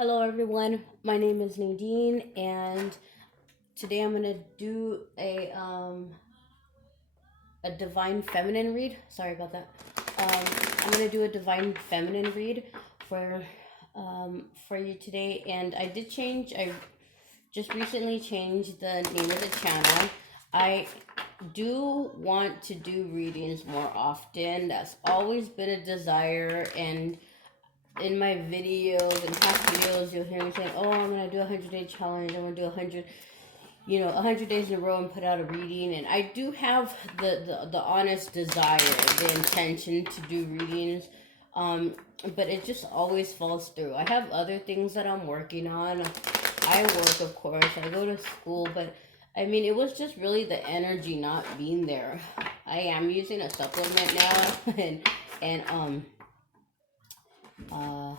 Hello everyone, my name is Nadine and today I'm gonna do a divine feminine read. Sorry about that. I'm gonna do a divine feminine read for for you today, and I just recently changed the name of the channel. I do want to do readings more often. That's always been a desire, and in my videos and past videos, you'll hear me saying, "Oh, I'm gonna do a 100-day challenge. I'm gonna do 100 days in a row and put out a reading." And I do have the honest desire, the intention to do readings, but it just always falls through. I have other things that I'm working on. I work, of course. I go to school, but I mean, it was just really the energy not being there. I am using a supplement now, and uh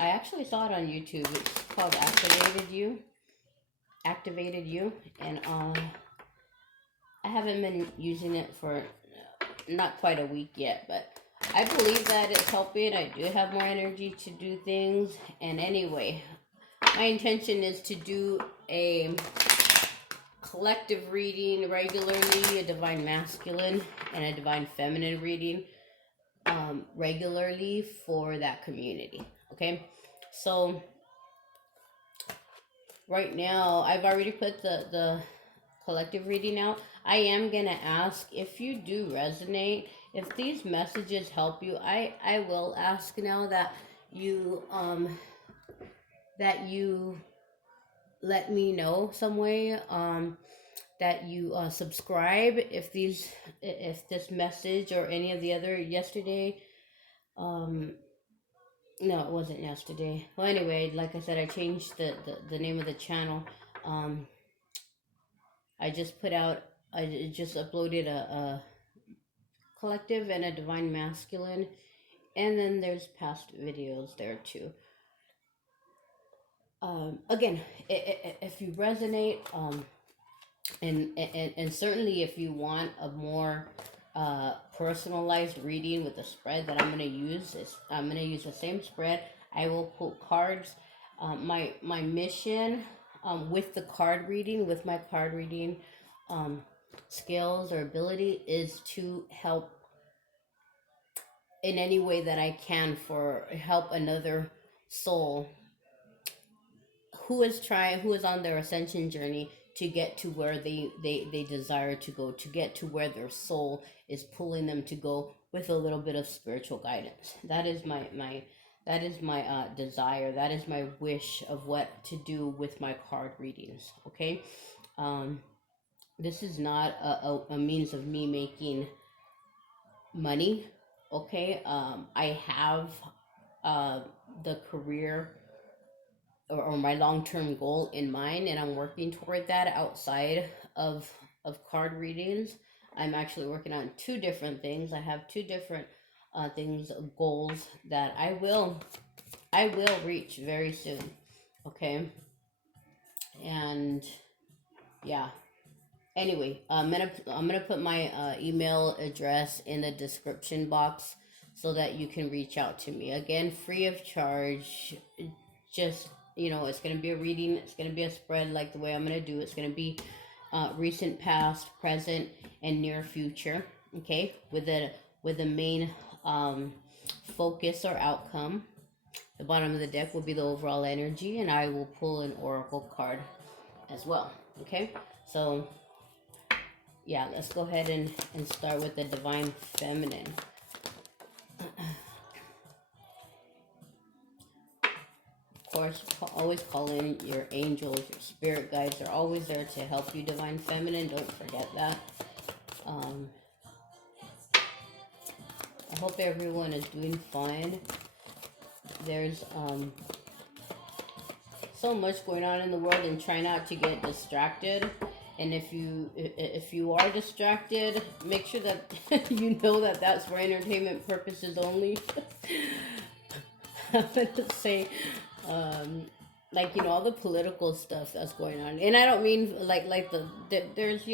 I actually saw it on YouTube. It's called Activated You, and I haven't been using it for not quite a week yet, but I believe that it's helping. I do have more energy to do things, and anyway, my intention is to do a collective reading regularly, a divine masculine and a divine feminine reading regularly for that community. Okay, so right now I've already put the collective reading out. I am gonna ask if you do resonate, if these messages help you. I will ask now that you let me know some way, that you subscribe if this message or any of the other yesterday, um no, it wasn't yesterday. Well, anyway, like I said, I changed the name of the channel. um I just put out, I just uploaded a collective and a divine masculine, and then there's past videos there too. Again, if you resonate, and certainly if you want a more personalized reading with the spread that I'm gonna use the same spread. I will pull cards. My mission, with the card reading, with my card reading um, skills or ability, is to help in any way that I can, for help another soul who is on their ascension journey, to get to where they desire to go, to get to where their soul is pulling them to go, with a little bit of spiritual guidance. That is my desire. That is my wish of what to do with my card readings. Okay, um this is not a means of me making money. Okay, I have uh the career, or my long-term goal in mind, and I'm working toward that outside of card readings. I'm actually working on two different things. I have two different things, goals, that I will reach very soon. Okay, and yeah, anyway, I'm gonna put my email address in the description box, so that you can reach out to me, again, free of charge. Just, it's gonna be a reading, it's gonna be a spread, like the way I'm gonna do it. It's gonna be recent, past, present, and near future. Okay, with a main focus or outcome. The bottom of the deck will be the overall energy, and I will pull an oracle card as well. Okay, so yeah, let's go ahead and start with the divine feminine. Of course, always call in your angels, your spirit guides. They're always there to help you, divine feminine. Don't forget that. um I hope everyone is doing fine. There's so much going on in the world, and try not to get distracted. And if you are distracted, make sure that you know that that's for entertainment purposes only. I'm gonna say, um, like, all the political stuff that's going on, and I don't mean like there's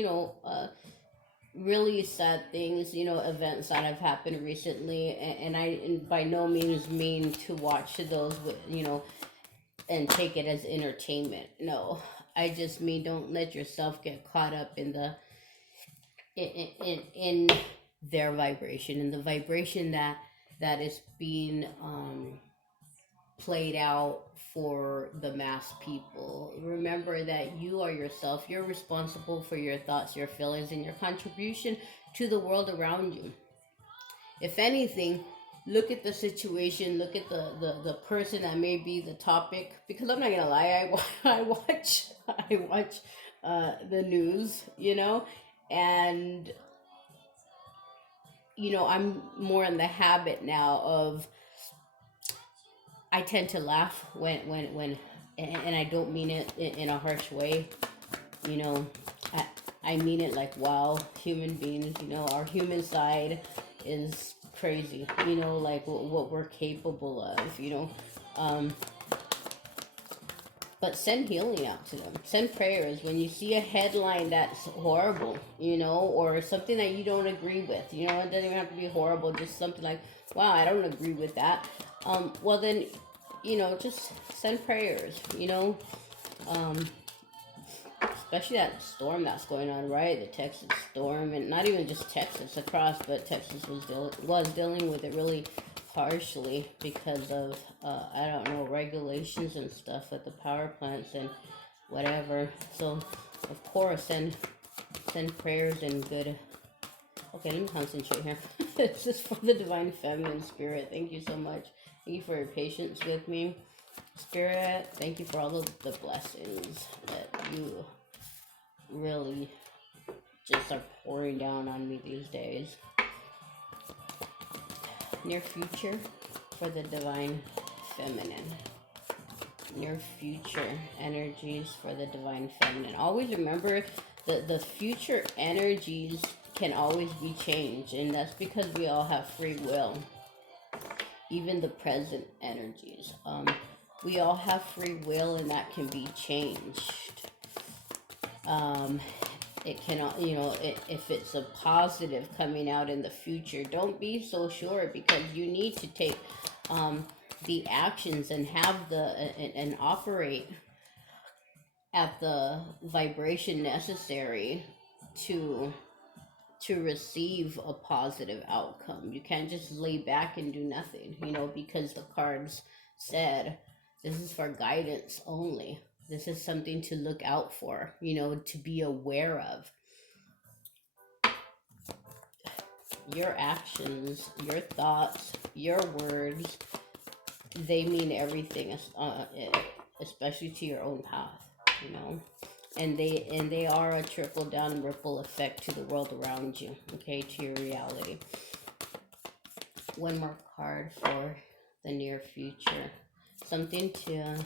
really sad things, events that have happened recently, and I by no means mean to watch those with and take it as entertainment. No, I just mean don't let yourself get caught up in the in their vibration, in the vibration that is being played out for the mass people. Remember that you are yourself. You're responsible for your thoughts, your feelings, and your contribution to the world around you. If anything, look at the situation, look at the person that may be the topic. Because I'm not gonna lie, I watch the news, and I'm more in the habit now of, I tend to laugh when and I don't mean it in a harsh way. You know, I, I mean it like, wow, human beings, our human side is crazy, like what we're capable of, Um, but send healing out to them. Send prayers when you see a headline that's horrible, or something that you don't agree with. It doesn't even have to be horrible, just something like, wow, I don't agree with that. Well, then, just send prayers, um, especially that storm that's going on, right? The Texas storm, and not even just Texas across, but Texas was dealing with it really harshly because of I don't know, regulations and stuff at the power plants and whatever. So of course, send prayers and good. Okay, let me concentrate here. This is for the divine feminine spirit. Thank you so much. Thank you for your patience with me. Spirit, thank you for all of the blessings that you really just are pouring down on me these days. Near future for the divine feminine. Near future energies for the divine feminine. Always remember that the future energies can always be changed, and that's because we all have free will. Even the present energies, we all have free will, and that can be changed. It cannot, if it's a positive coming out in the future, don't be so sure, because you need to take the actions and have and operate at the vibration necessary to receive a positive outcome. You can't just lay back and do nothing, because the cards said this is for guidance only. This is something to look out for, to be aware of. Your actions, your thoughts, your words, they mean everything, especially to your own path, and they are a trickle down ripple effect to the world around you, okay, to your reality. One more card for the near future. Something to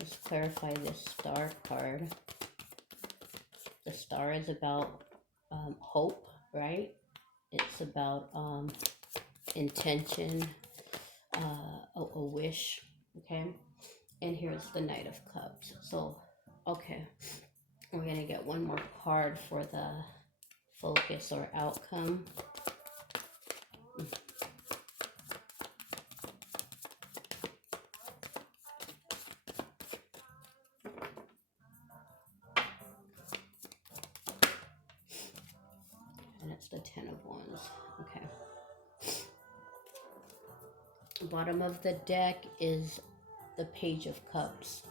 just clarify this star card. The star is about hope, right? It's about intention, a wish, okay? And here's the Knight of Cups. So, okay, we're going to get one more card for the focus or outcome. And it's the Ten of Wands. Okay. Bottom of the deck is the Page of Cups.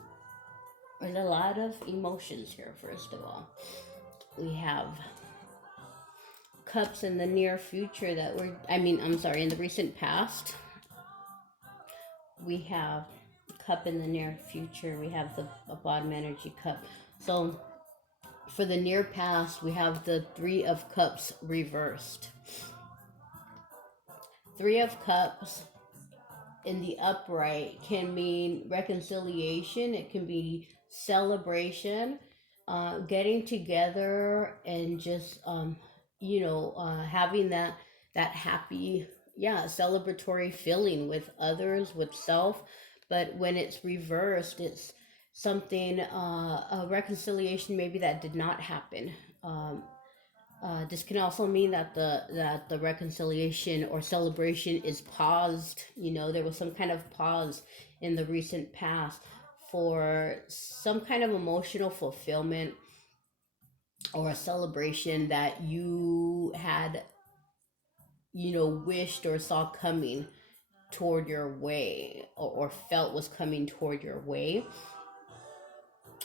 There's a lot of emotions here, first of all. We have cups in the near future in the recent past. We have cup in the near future. We have the bottom energy cup. So for the near past, we have the Three of Cups reversed. Three of Cups in the upright can mean reconciliation. It can be celebration, getting together and just having that happy, celebratory feeling with others, with self. But when it's reversed, it's something, a reconciliation maybe that did not happen. This can also mean that the reconciliation or celebration is paused. There was some kind of pause in the recent past. for some kind of emotional fulfillment or a celebration that you had, wished or saw coming toward your way, or felt was coming toward your way,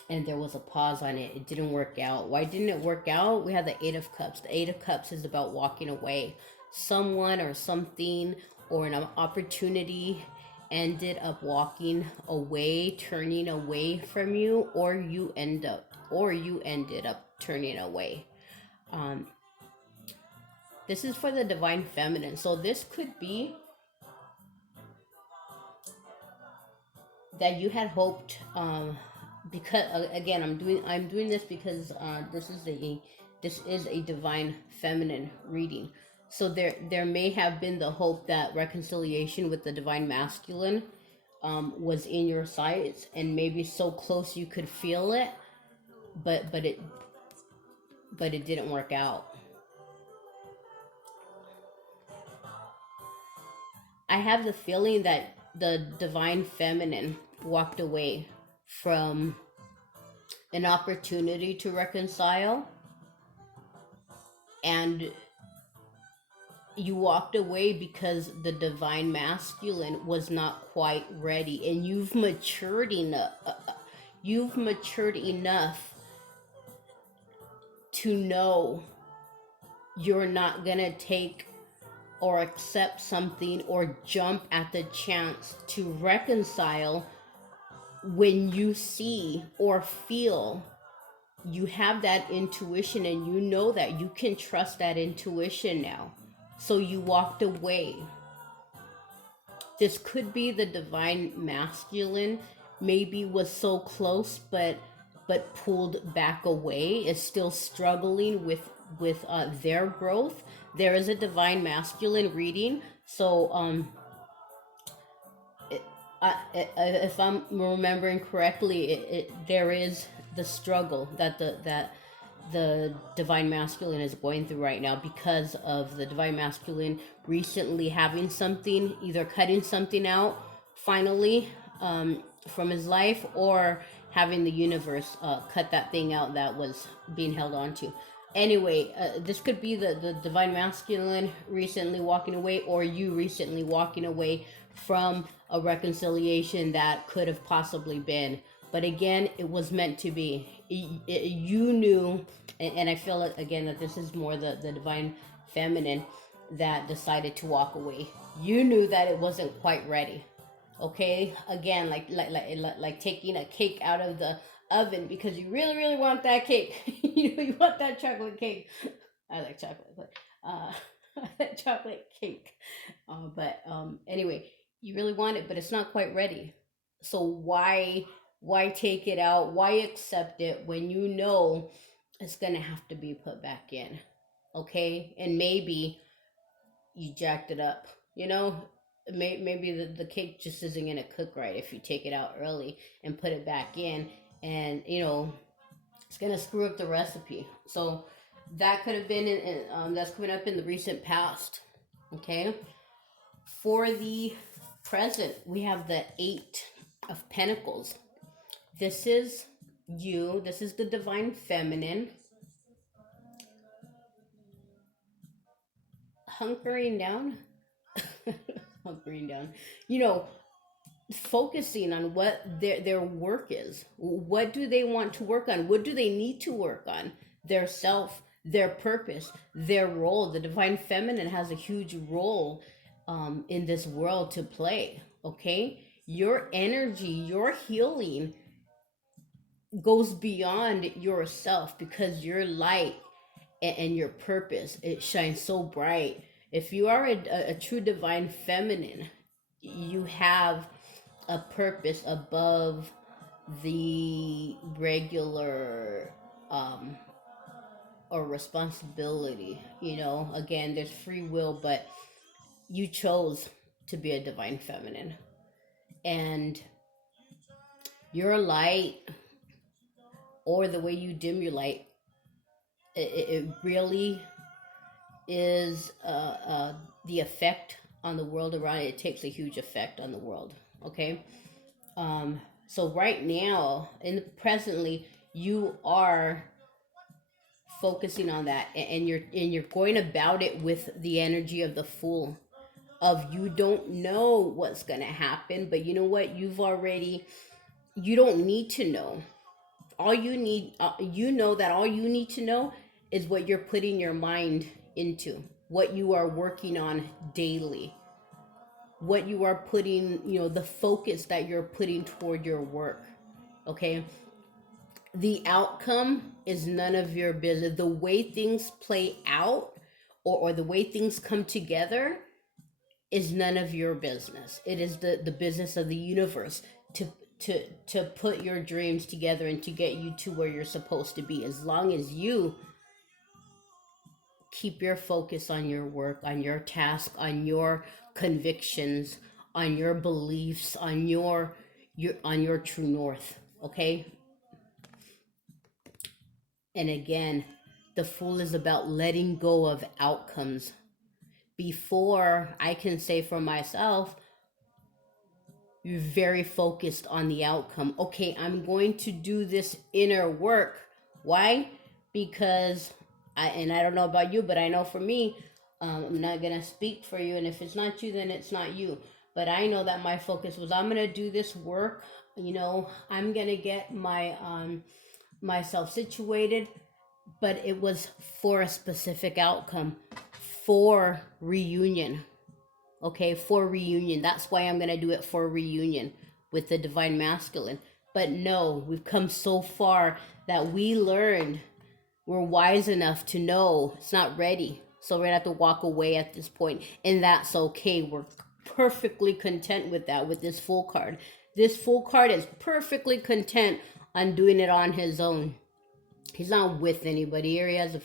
and there was a pause on it. It didn't work out. Why didn't it work out? We have the Eight of Cups. The Eight of Cups is about walking away. Someone or something or an opportunity ended up walking away, turning away from you, or you ended up turning away. Um, this is for the divine feminine. So this could be that you had hoped, because again, I'm doing this because this is a divine feminine reading. So there may have been the hope that reconciliation with the divine masculine was in your sights, and maybe so close you could feel it, but it didn't work out. I have the feeling that the divine feminine walked away from an opportunity to reconcile, and you walked away because the divine masculine was not quite ready, and you've matured enough to know you're not gonna take or accept something or jump at the chance to reconcile when you see or feel you have that intuition, and you know that you can trust that intuition now. So you walked away. This could be the divine masculine maybe was so close, but pulled back away, is still struggling with their growth. There is a divine masculine reading. So if I'm remembering correctly, there is the struggle that the divine masculine is going through right now, because of the divine masculine recently having something, either cutting something out finally, from his life, or having the universe cut that thing out that was being held on to. Anyway, this could be the divine masculine recently walking away, or you recently walking away from a reconciliation that could have possibly been. But again, it was meant to be. You knew, and I feel it again that this is more the divine feminine that decided to walk away. You knew that it wasn't quite ready. Okay, again, like taking a cake out of the oven because you really really want that cake. You want that chocolate cake. I like chocolate, but that chocolate cake. But anyway, you really want it, but it's not quite ready. So why take it out? Why accept it when you know it's gonna have to be put back in? Okay, and maybe you jacked it up. You know, maybe the cake just isn't gonna cook right if you take it out early and put it back in, and it's gonna screw up the recipe. So that could have been that's coming up in the recent past. Okay, for the present, we have the Eight of Pentacles. This is you. This is the divine feminine hunkering down, hunkering down. You know, focusing on what their work is. What do they want to work on? What do they need to work on? Their self, their purpose, their role. The divine feminine has a huge role in this world to play. Okay, your energy, your healing goes beyond yourself, because your light and your purpose, it shines so bright. If you are a true divine feminine, you have a purpose above the regular or responsibility. Again, there's free will, but you chose to be a divine feminine, and your light, or the way you dim your light, it really is the effect on the world around it. It takes a huge effect on the world. Okay. So right now, in presently, you are focusing on that, and you're going about it with the energy of the Fool, of you don't know what's going to happen, but you know what, you don't need to know. All you need, you know that all you need to know is what you're putting your mind into, what you are working on daily, what you are putting, the focus that you're putting toward your work. Okay, the outcome is none of your business. The way things play out, or the way things come together, is none of your business. It is the business of the universe to to put your dreams together and to get you to where you're supposed to be, as long as you keep your focus on your work, on your task, on your convictions, on your beliefs, on your true north. Okay, and again, the Fool is about letting go of outcomes. Before, I can say for myself, you're very focused on the outcome. Okay, I'm going to do this inner work. Why? Because I don't know about you, but I know for me, I'm not gonna speak for you, and if it's not you, then it's not you. But I know that my focus was, I'm gonna do this work. I'm gonna get myself situated, but it was for a specific outcome, for reunion. Okay, for reunion. That's why I'm going to do it for reunion with the divine masculine. But no, we've come so far that we learned, we're wise enough to know it's not ready. So we're going to have to walk away at this point, and that's okay. We're perfectly content with that, with this Fool card. This Fool card is perfectly content on doing it on his own. He's not with anybody here. He has a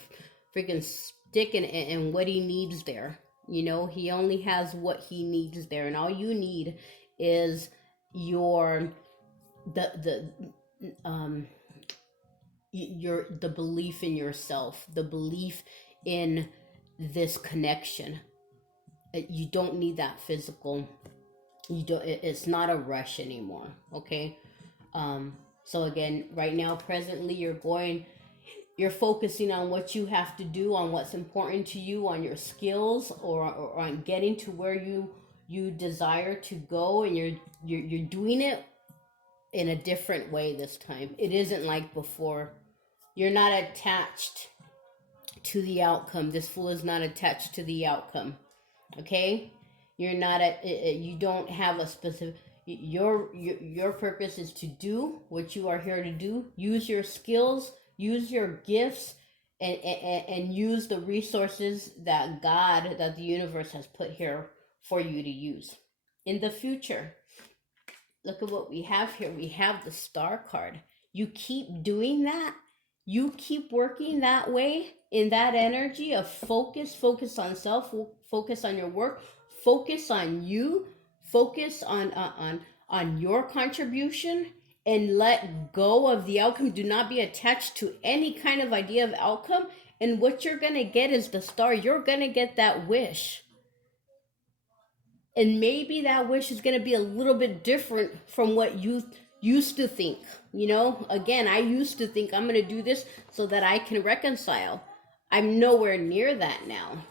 freaking stick and what he needs there. He only has what he needs there, and all you need is your um the belief in yourself, the belief in this connection. You don't need that physical. You don't. It's not a rush anymore. Okay. So again, right now, presently, you're focusing on what you have to do, on what's important to you, on your skills, or on getting to where you desire to go, and you're doing it in a different way this time. It isn't like before. You're not attached to the outcome. This Fool is not attached to the outcome. Okay, you're not at. You don't have a specific. Your purpose is to do what you are here to do. Use your skills, use your gifts, and use the resources that that the universe has put here for you to use in the future. Look at what we have here. We have the Star card. You keep doing that. You keep working that way, in that energy of focus on self, focus on your work, focus on you, focus on your contribution, and let go of the outcome. Do not be attached to any kind of idea of outcome. And what you're going to get is the Star. You're going to get that wish, and maybe that wish is going to be a little bit different from what you used to think. Again, I used to think, I'm going to do this so that I can reconcile. I'm nowhere near that now.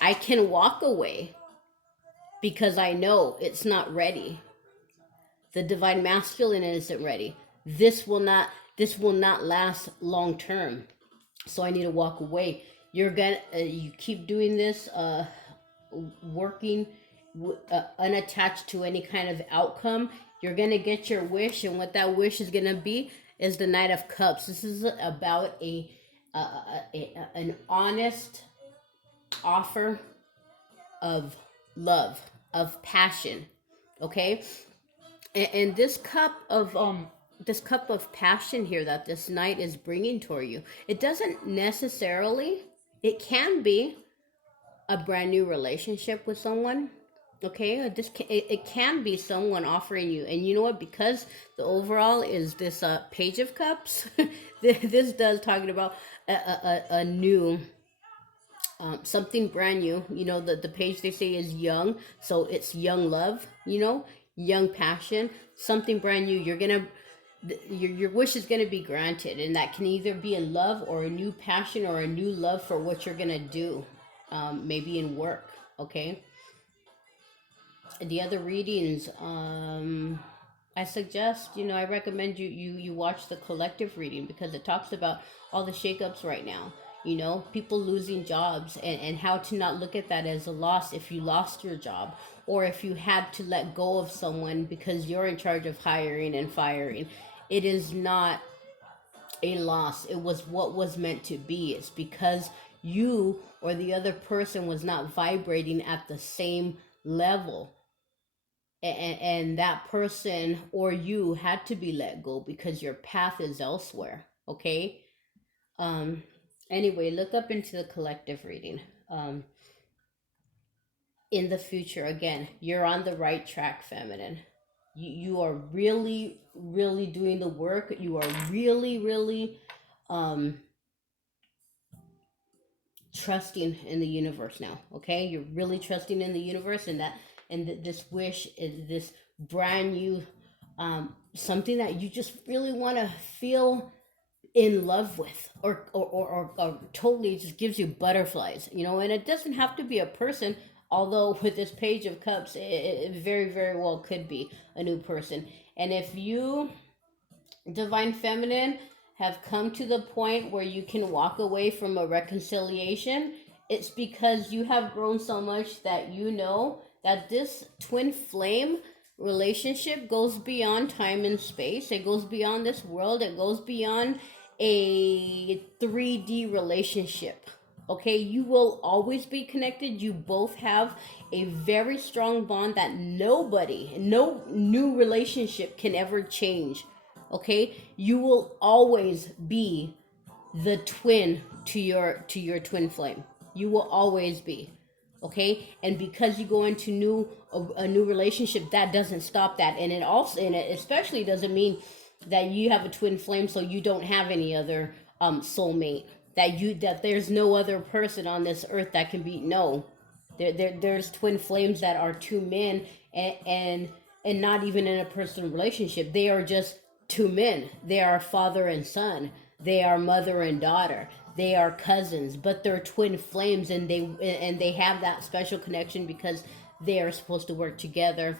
I can walk away because I know it's not ready. The divine masculine isn't ready. This will not last long term. So I need to walk away. You keep doing this, working unattached to any kind of outcome. You're gonna get your wish, and what that wish is gonna be is the Knight of Cups. This is about an honest offer of love, of passion. Okay, and this cup of passion here that this knight is bringing toward you, it doesn't necessarily. It can be a brand new relationship with someone. Okay, it can be someone offering you, and you know what, because the overall is this Page of Cups. This does talking about a new, something brand new. The page, they say, is young, so it's young love. young passion, something brand new. You're gonna your wish is gonna be granted, and that can either be in love or a new passion or a new love for what you're gonna do, maybe in work. Okay, the other readings, I suggest, I recommend you watch the collective reading, because it talks about all the shakeups right now. People losing jobs, and how to not look at that as a loss if you lost your job, or if you had to let go of someone because you're in charge of hiring and firing. It is not a loss. It was what was meant to be. It's because you or the other person was not vibrating at the same level, and that person or you had to be let go because your path is elsewhere. Okay. um anyway, look up into the collective reading. In the future, again, you're on the right track, feminine. You are really, really doing the work. You are really, really um trusting in the universe now. Okay, you're really trusting in the universe, and this wish is this brand new, something that you just really want to feel in love with, or totally just gives you butterflies, and it doesn't have to be a person. Although with this page of cups, it very, very well could be a new person. And if you, divine feminine, have come to the point where you can walk away from a reconciliation, it's because you have grown so much that you know that this twin flame relationship goes beyond time and space. It goes beyond this world. It goes beyond a 3D relationship. Okay, you will always be connected. You both have a very strong bond that nobody, no new relationship can ever change. Okay, you will always be the twin to your twin flame. You will always be. Okay, and because you go into a new relationship, that doesn't stop that. And it especially doesn't mean that you have a twin flame so you don't have any other soulmate, that there's no other person on this earth that can be. No, there's twin flames that are two men, and not even in a personal relationship. They are just two men. They are father and son. They are mother and daughter. They are cousins, but they're twin flames, and they have that special connection because they are supposed to work together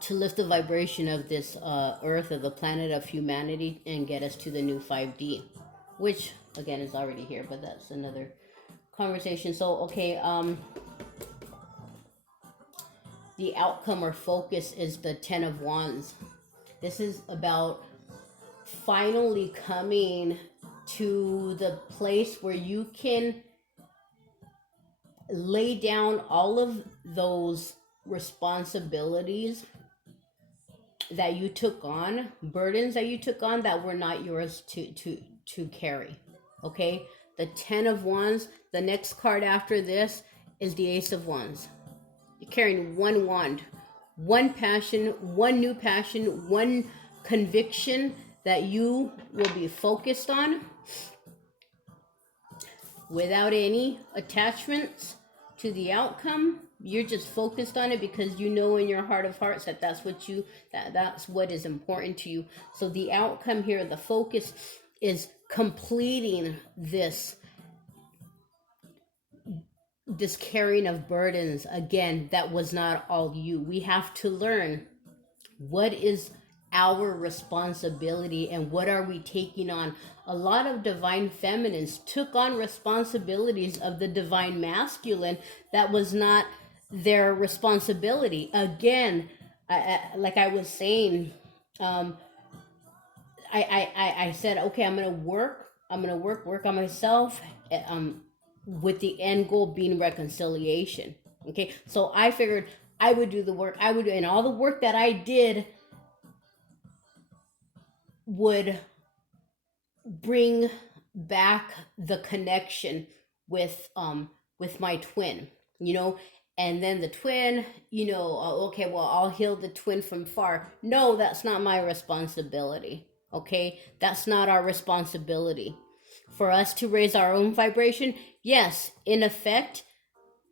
to lift the vibration of this earth, of the planet of humanity, and get us to the new 5D, which again is already here, but that's another conversation. So okay, the outcome or focus is the 10 of Wands. This is about finally coming to the place where you can lay down all of those responsibilities that you took on, burdens that you took on that were not yours to carry. Okay? The 10 of Wands, the next card after this is the Ace of Wands. You're carrying one wand, one passion, one new passion, one conviction that you will be focused on without any attachments to the outcome. You're just focused on it because you know in your heart of hearts that that's what is important to you. So the outcome here, the focus, is completing this carrying of burdens. Again, that was not all you. We have to learn what is our responsibility and what are we taking on. A lot of divine feminines took on responsibilities of the divine masculine that was not their responsibility. Again, like I was saying, um, I said, okay, I'm gonna work on myself, um, with the end goal being reconciliation. Okay, so I figured I would do the work. And all the work that I did would bring back the connection with my twin, and then the twin, okay, well, I'll heal the twin from far. No, that's not my responsibility. Okay, that's not our responsibility. For us to raise our own vibration, yes, in effect,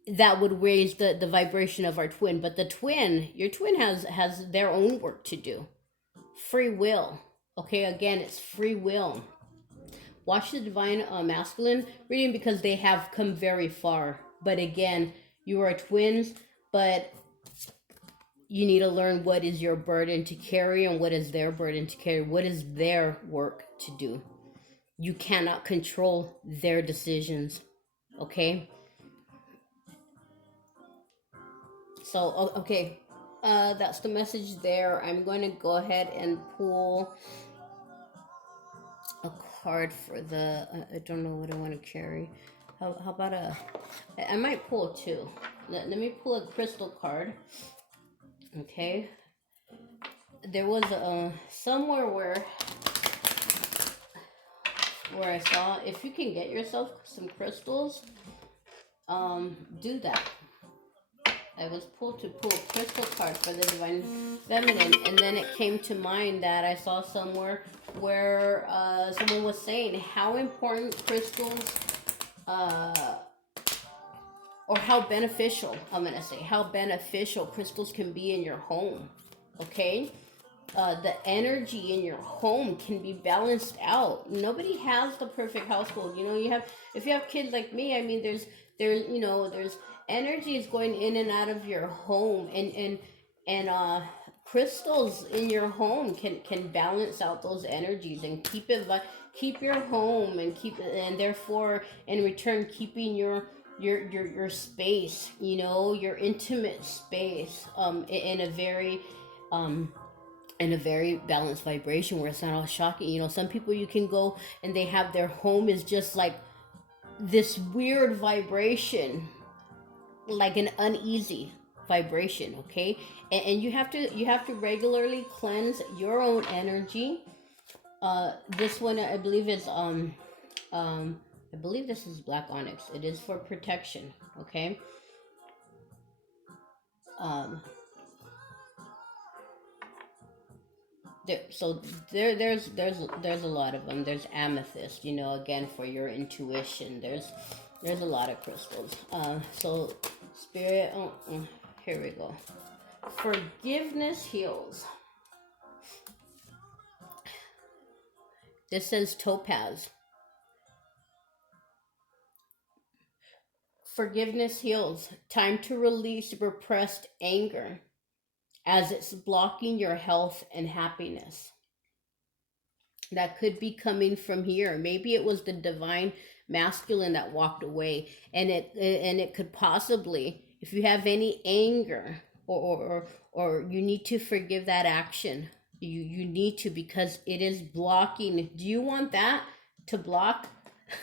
that would raise the vibration of our twin. But the twin, your twin has their own work to do. Free will. Okay, again, it's free will. Watch the divine masculine reading because they have come very far. But again, you are twins, but you need to learn what is your burden to carry and what is their burden to carry. What is their work to do? You cannot control their decisions. Okay? So, okay. That's the message there. I'm going to go ahead and pull a card for the. I don't know what I want to carry. How about a. I might pull two. Let me pull a crystal card. Okay. There was somewhere where I saw if you can get yourself some crystals, do that. I was pulled to pull a crystal card for the divine feminine, and then it came to mind that I saw somewhere where someone was saying how important crystals, or how beneficial, I'm gonna say how beneficial crystals can be in your home. Okay, the energy in your home can be balanced out. Nobody has the perfect household. You know, you have if you have kids like me. I mean, there's energy is going in and out of your home, and crystals in your home can balance out those energies and keep your home and keep and therefore in return keeping your space, you know, your intimate space, in a very um in a very balanced vibration where it's not all shocking. You know, some people you can go and they have their home is just like this weird vibration, like an uneasy vibration. Okay, and you have to regularly cleanse your own energy. This one I believe is I believe this is black onyx. It is for protection. Okay. um so there's a lot of them. There's amethyst, you know, again for your intuition. There's a lot of crystals. So spirit, here we go. Forgiveness heals. This says topaz. Forgiveness heals. Time to release repressed anger as it's blocking your health and happiness. That could be coming from here. Maybe it was the divine masculine that walked away, and it could possibly, if you have any anger, or you need to forgive that action. You need to, because it is blocking. Do you want that to block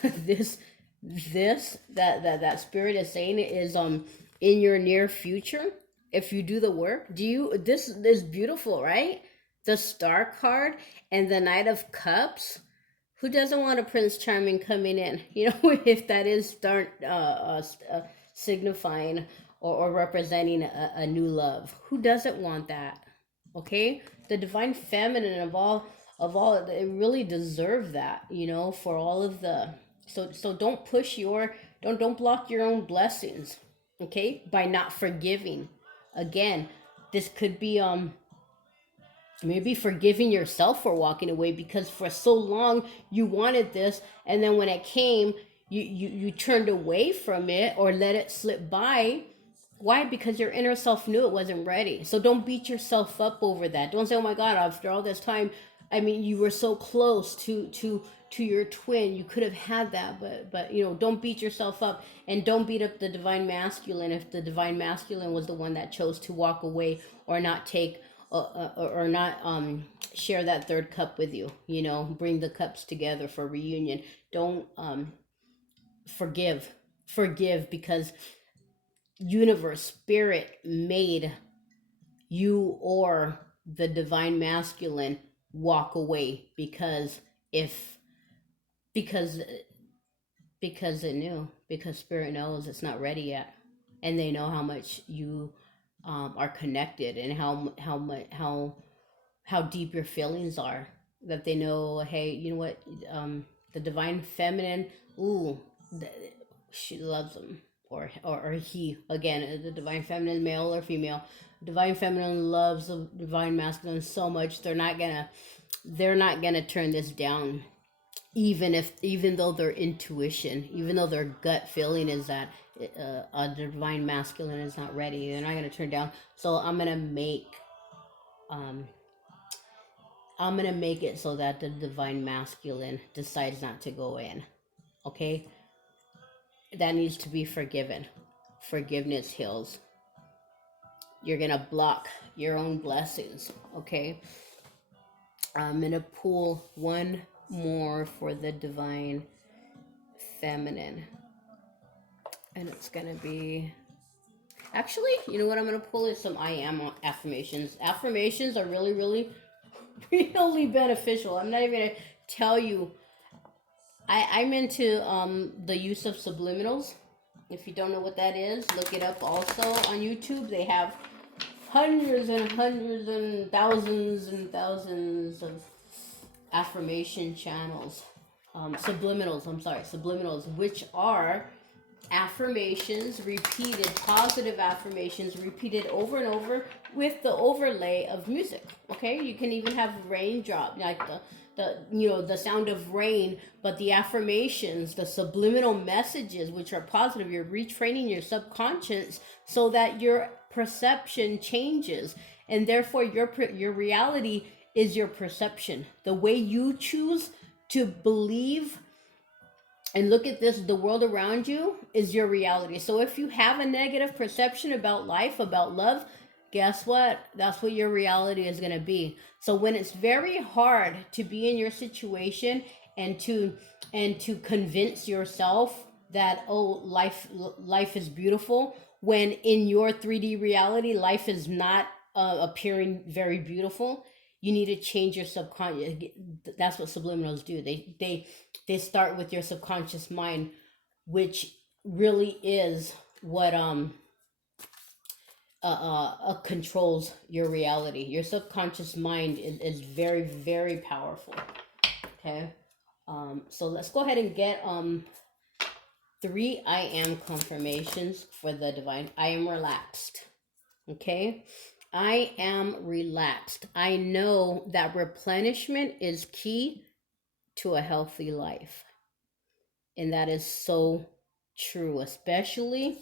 this that spirit is saying it is in your near future if you do the work? Do you This is beautiful, right? The Star card and the Knight of Cups. Who doesn't want a Prince Charming coming in? You know, if that is start signifying or representing a new love. Who doesn't want that? Okay, the divine feminine of all, they really deserve that. You know, for all of the. So don't push don't block your own blessings. Okay, by not forgiving. Again, this could be maybe forgiving yourself for walking away, because for so long you wanted this, and then when it came, you turned away from it or let it slip by. Why? Because your inner self knew it wasn't ready. So don't beat yourself up over that. Don't say, oh my God, after all this time, I mean, you were so close to your twin. You could have had that, but you know, don't beat yourself up, and don't beat up the divine masculine if the divine masculine was the one that chose to walk away or not take or not share that third cup with you. You know, bring the cups together for reunion. Don't forgive. Forgive, because universe spirit made you or the divine masculine walk away, if because because it knew, because spirit knows it's not ready yet, and they know how much you are connected, and how deep your feelings are, that they know, hey, you know what, the divine feminine, ooh, th- she loves them. or he, again, the divine feminine, male or female. Divine feminine loves the divine masculine so much, they're not gonna turn this down, even though their intuition, even though their gut feeling is that a divine masculine is not ready, they're not gonna turn down. So um I'm gonna make it so that the divine masculine decides not to go in. Okay, that needs to be forgiven. Forgiveness heals. You're gonna block your own blessings. Okay, I'm gonna pull one more for the divine feminine, and it's gonna be, actually, you know what I'm gonna pull is some I am affirmations. Affirmations are really, really, really beneficial. I'm not even gonna tell you. I'm into the use of subliminals. If you don't know what that is, look it up. Also on YouTube, they have hundreds and hundreds and thousands of affirmation channels. Subliminals, I'm sorry, subliminals, which are affirmations repeated, positive affirmations repeated over and over with the overlay of music. Okay, you can even have raindrop, like the sound of rain, but the affirmations, the subliminal messages, which are positive, you're retraining your subconscious so that your perception changes, and therefore your reality is your perception. The way you choose to believe and look at this, the world around you is your reality. So if you have a negative perception about life, about love, guess what? That's what your reality is going to be. So when it's very hard to be in your situation and to convince yourself that, oh, life is beautiful, when in your 3D reality life is not appearing very beautiful, you need to change your subconscious. That's what subliminals do. They start with your subconscious mind, which really is what controls your reality. Your subconscious mind is very, very powerful. Okay, so let's go ahead and get 3 I am confirmations for the divine. I am relaxed. Okay, I am relaxed. I know that replenishment is key to a healthy life. And that is so true, especially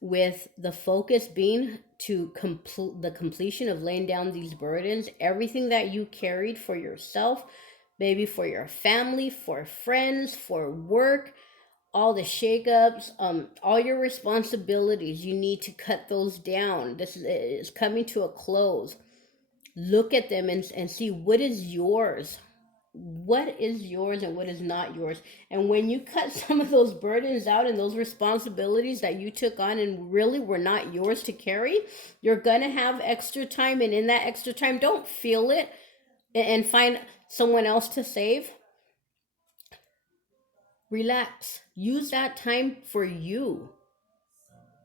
with the focus being to complete the completion of laying down these burdens, everything that you carried for yourself, maybe for your family, for friends, for work, all the shakeups, all your responsibilities, you need to cut those down. This is coming to a close. Look at them and see what is yours. What is yours and what is not yours. And when you cut some of those burdens out and those responsibilities that you took on and really were not yours to carry, you're going to have extra time. And in that extra time, don't feel it and find someone else to save. Relax. Use that time for you.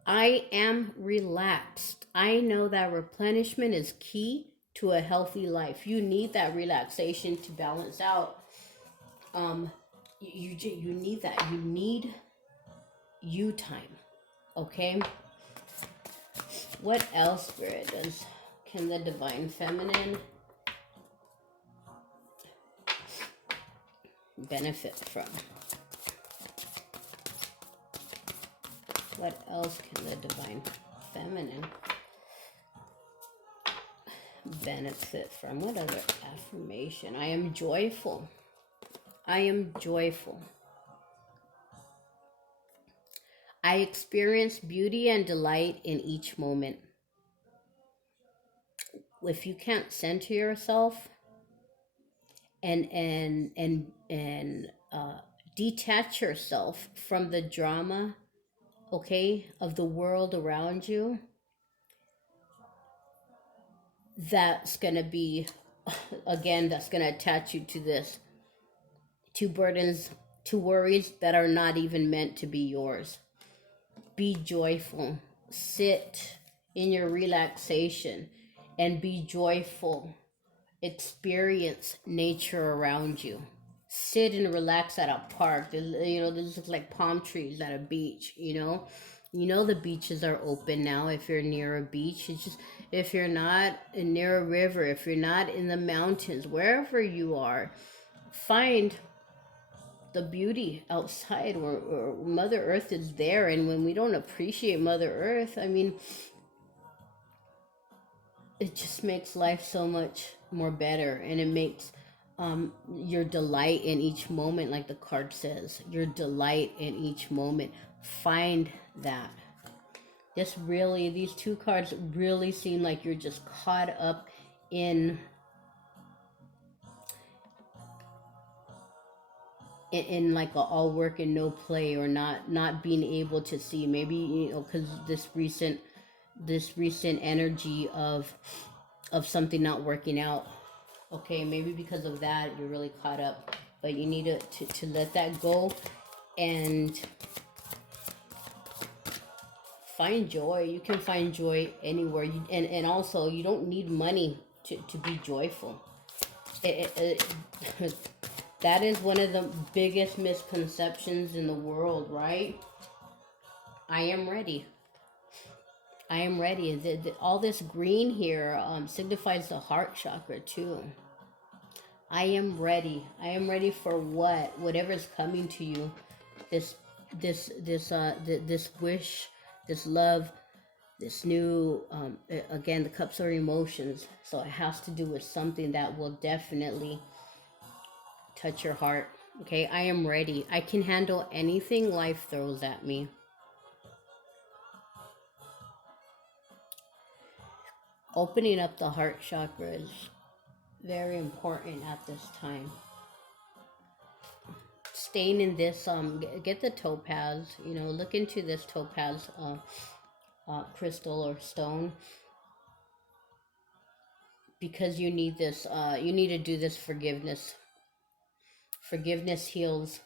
I am relaxed. I know that replenishment is key to a healthy life. You need that relaxation to balance out. You need that. You need you time. Okay. What else, Spirit, can the divine feminine benefit from? What else can the divine feminine benefit from? What other affirmation? I am joyful. I am joyful. I experience beauty and delight in each moment. If you can't center yourself and detach yourself from the drama, okay, of the world around you, that's gonna be, again, that's gonna attach you to this, to burdens, to worries that are not even meant to be yours. Be joyful. Sit in your relaxation and be joyful. Experience nature around you. Sit and relax at a park. This looks like palm trees at a beach, You know the beaches are open now if you're near a beach. It's just if you're not near a river, if you're not in the mountains, wherever you are, find the beauty outside where Mother Earth is there. And when we don't appreciate Mother Earth, I mean, it just makes life so much more better, and it makes your delight in each moment, like the card says, your delight in each moment. Find that. This really, these two cards really seem like you're just caught up in like a all work and no play, or not being able to see, maybe, you know, because this recent energy of something not working out. Okay, maybe because of that you're really caught up, but you need to let that go and find joy. You can find joy anywhere. And also, you don't need money to be joyful. That is one of the biggest misconceptions in the world, right? I am ready. I am ready. All this green here signifies the heart chakra too. I am ready. I am ready for whatever's coming to you. This this wish, this love, this new again, the cups are emotions, so it has to do with something that will definitely touch your heart. Okay, I am ready. I can handle anything life throws at me. Opening up the heart chakra is very important at this time. Staying in this, get the topaz, you know, look into this topaz crystal or stone, because you need this, you need to do this forgiveness. Forgiveness heals.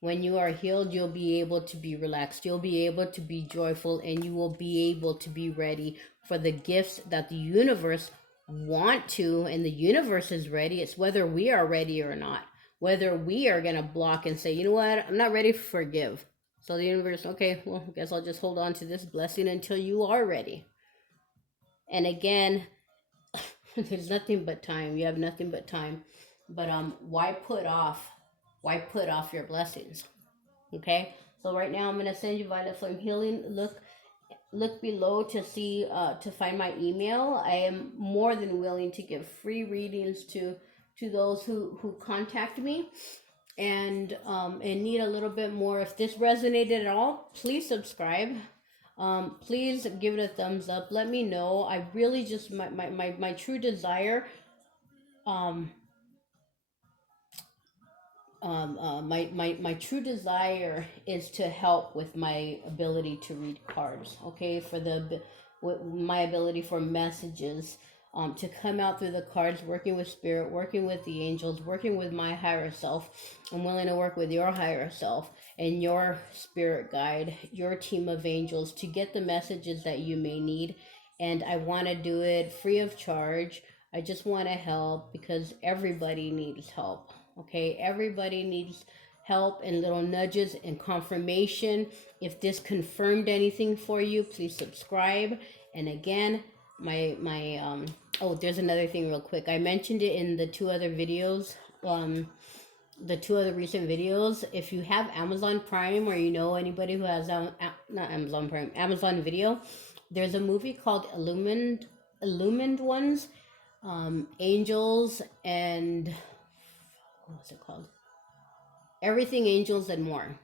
When you are healed, you'll be able to be relaxed, you'll be able to be joyful, and you will be able to be ready for the gifts that the universe want to, and the universe is ready. It's whether we are ready or not, whether we are going to block and say, you know what, I'm not ready to forgive. So the universe, okay, well, I guess I'll just hold on to this blessing until you are ready. And again, there's nothing but time. You have nothing but time. But why put off your blessings? Okay, so right now I'm going to send you violet flame healing. Look below to see to find my email. I am more than willing to give free readings to those who contact me and need a little bit more. If this resonated at all, please subscribe. Please give it a thumbs up. Let me know. I really just my true desire, my true desire is to help with my ability to read cards. Okay, for my ability for messages to come out through the cards, working with spirit, working with the angels, working with my higher self. I'm willing to work with your higher self and your spirit guide, your team of angels, to get the messages that you may need. And I want to do it free of charge. I just want to help because everybody needs help. Okay, everybody needs help and little nudges and confirmation. If this confirmed anything for you, please subscribe. And again, my oh, there's another thing real quick. I mentioned it in the two other videos, the two other recent videos. If you have Amazon Prime, or you know anybody who has not Amazon Prime, Amazon Video, there's a movie called Illumined Ones, Angels and what's it called? Everything Angels and More.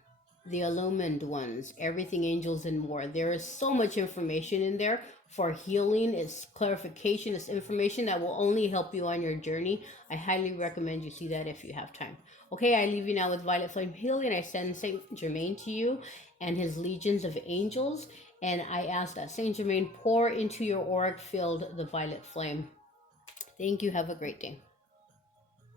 The Illumined Ones, Everything Angels and More. There is so much information in there for healing. It's clarification. It's information that will only help you on your journey. I highly recommend you see that if you have time. Okay, I leave you now with Violet Flame Healing. I send Saint Germain to you and his legions of angels. And I ask that Saint Germain pour into your auric field the violet flame. Thank you. Have a great day.